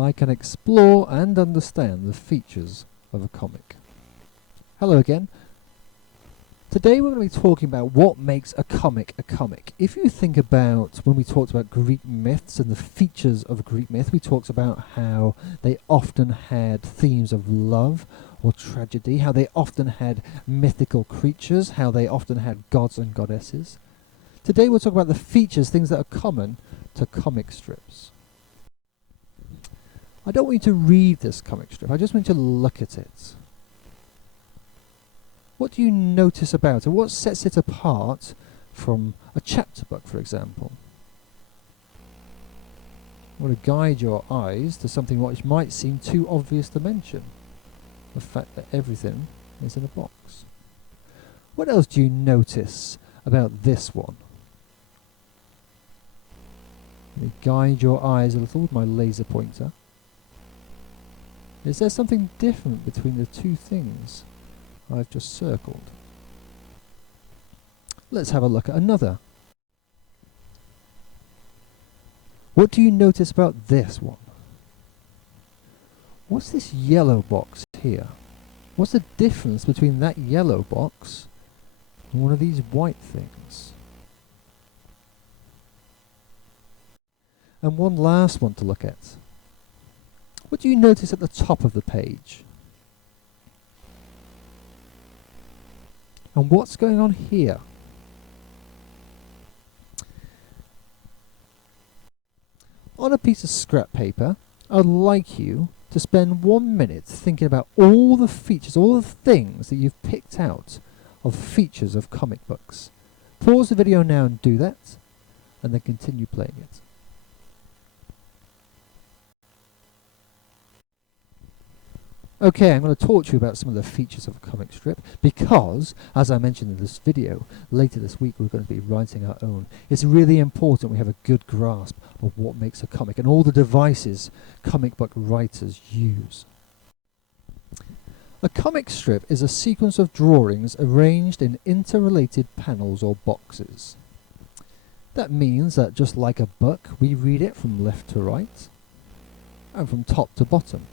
I can explore and understand the features of a comic. Hello again. Today we're going to be talking about what makes a comic a comic. If you think about when we talked about Greek myths and the features of a Greek myth, we talked about how they often had themes of love or tragedy, how they often had mythical creatures, how they often had gods and goddesses. Today we'll talk about the features, things that are common to comic strips. I don't want you to read this comic strip, I just want you to look at it. What do you notice about it? What sets it apart from a chapter book, for example? I want to guide your eyes to something which might seem too obvious to mention. The fact that everything is in a box. What else do you notice about this one? Let me guide your eyes a little with my laser pointer. Is there something different between the two things I've just circled? Let's have a look at another. What do you notice about this one? What's this yellow box here? What's the difference between that yellow box and one of these white things? And one last one to look at. What do you notice at the top of the page? And what's going on here? On a piece of scrap paper, I'd like you to spend 1 minute thinking about all the features, all the things that you've picked out of features of comic books. Pause the video now and do that, and then continue playing it. Okay, I'm going to talk to you about some of the features of a comic strip because, as I mentioned in this video, later this week we're going to be writing our own. It's really important we have a good grasp of what makes a comic and all the devices comic book writers use. A comic strip is a sequence of drawings arranged in interrelated panels or boxes. That means that just like a book, we read it from left to right and from top to bottom.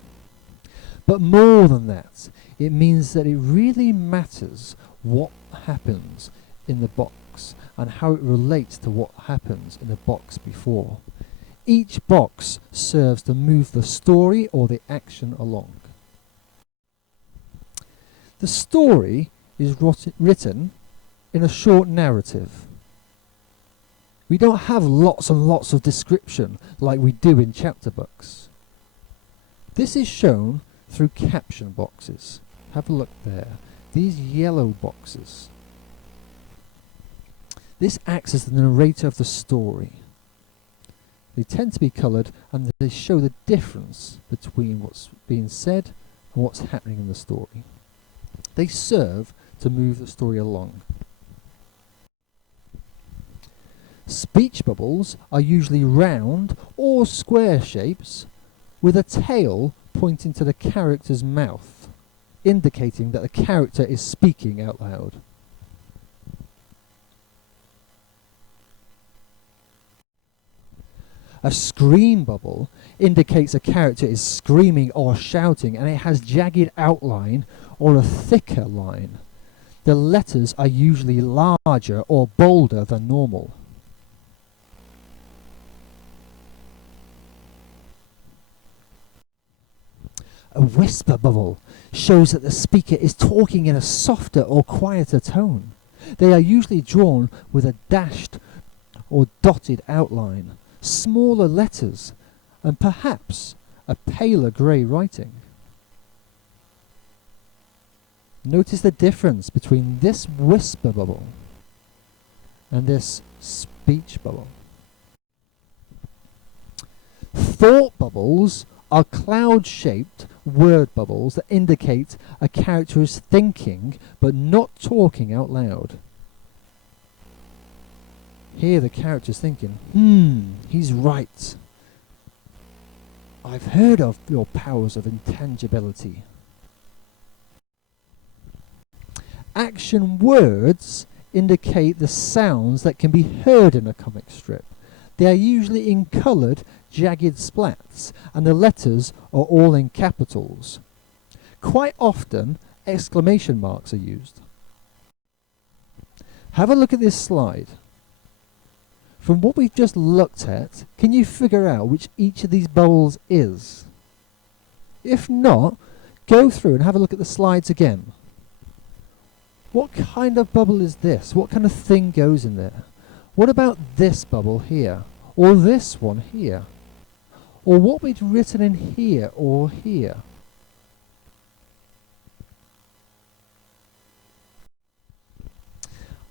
But more than that, it means that it really matters what happens in the box and how it relates to what happens in the box before. Each box serves to move the story or the action along. The story is written in a short narrative. We don't have lots and lots of description like we do in chapter books. This is shown through caption boxes. Have a look there. These yellow boxes. This acts as the narrator of the story. They tend to be coloured and they show the difference between what's being said and what's happening in the story. They serve to move the story along. Speech bubbles are usually round or square shapes with a tail pointing to the character's mouth, indicating that the character is speaking out loud. A scream bubble indicates a character is screaming or shouting, and it has jagged outline or a thicker line. The letters are usually larger or bolder than normal. A whisper bubble shows that the speaker is talking in a softer or quieter tone. They are usually drawn with a dashed or dotted outline, smaller letters, and perhaps a paler grey writing. Notice the difference between this whisper bubble and this speech bubble. Thought bubbles are cloud-shaped word bubbles that indicate a character is thinking but not talking out loud. Here the character is thinking, he's right. I've heard of your powers of intangibility. Action words indicate the sounds that can be heard in a comic strip. They are usually in coloured, jagged splats, and the letters are all in capitals. Quite often, exclamation marks are used. Have a look at this slide. From what we've just looked at, can you figure out which each of these bubbles is? If not, go through and have a look at the slides again. What kind of bubble is this? What kind of thing goes in there? What about this bubble here? Or this one here? Or what we'd written in here or here?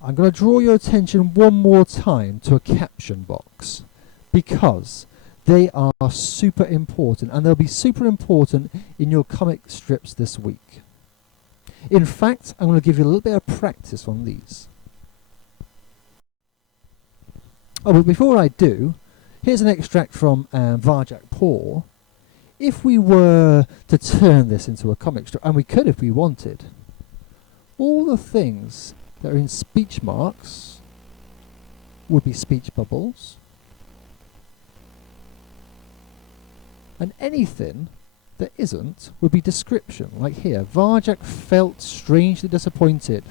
I'm going to draw your attention one more time to a caption box, because they are super important, and they'll be super important in your comic strips this week. In fact, I'm going to give you a little bit of practice on these. Oh, but before I do, here's an extract from Varjak Paw. If we were to turn this into a comic strip, and we could if we wanted, all the things that are in speech marks would be speech bubbles, and anything that isn't would be description. Like here, Varjak felt strangely disappointed.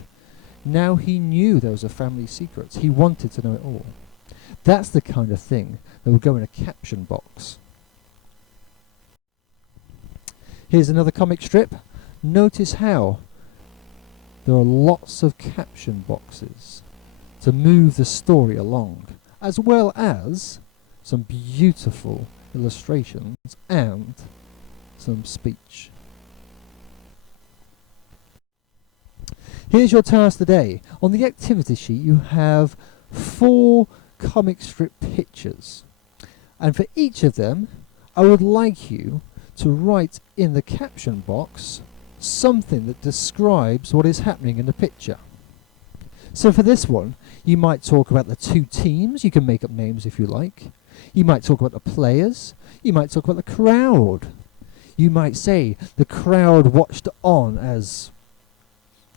Now he knew there was a family secret. He wanted to know it all. That's the kind of thing that would go in a caption box. Here's another comic strip. Notice how there are lots of caption boxes to move the story along, as well as some beautiful illustrations and some speech. Here's your task today. On the activity sheet you have 4 comic strip pictures, and for each of them I would like you to write in the caption box something that describes what is happening in the picture. So for this one, you might talk about the 2 teams. You can make up names if you like. You might talk about the players. You might talk about the crowd. You might say the crowd watched on as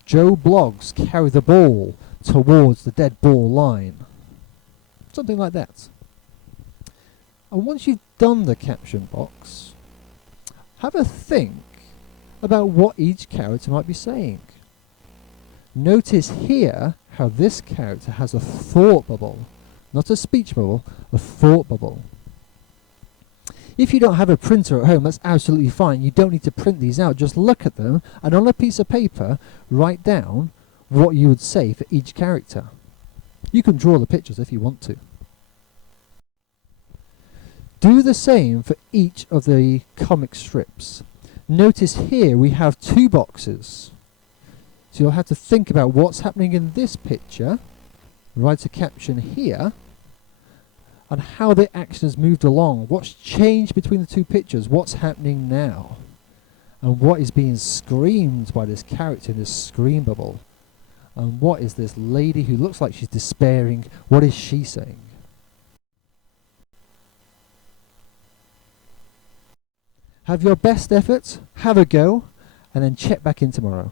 Joe Bloggs carried the ball towards the dead ball line. Something like that. And once you've done the caption box, have a think about what each character might be saying. Notice here how this character has a thought bubble, not a speech bubble, a thought bubble. If you don't have a printer at home, that's absolutely fine. You don't need to print these out. Just look at them and on a piece of paper write down what you would say for each character. You can draw the pictures if you want to. Do the same for each of the comic strips. Notice here we have 2 boxes. So you'll have to think about what's happening in this picture, write a caption here, and how the action has moved along. What's changed between the 2 pictures? What's happening now? And what is being screamed by this character in this scream bubble? And what is this lady who looks like she's despairing? What is she saying? Have your best effort, have a go, and then check back in tomorrow.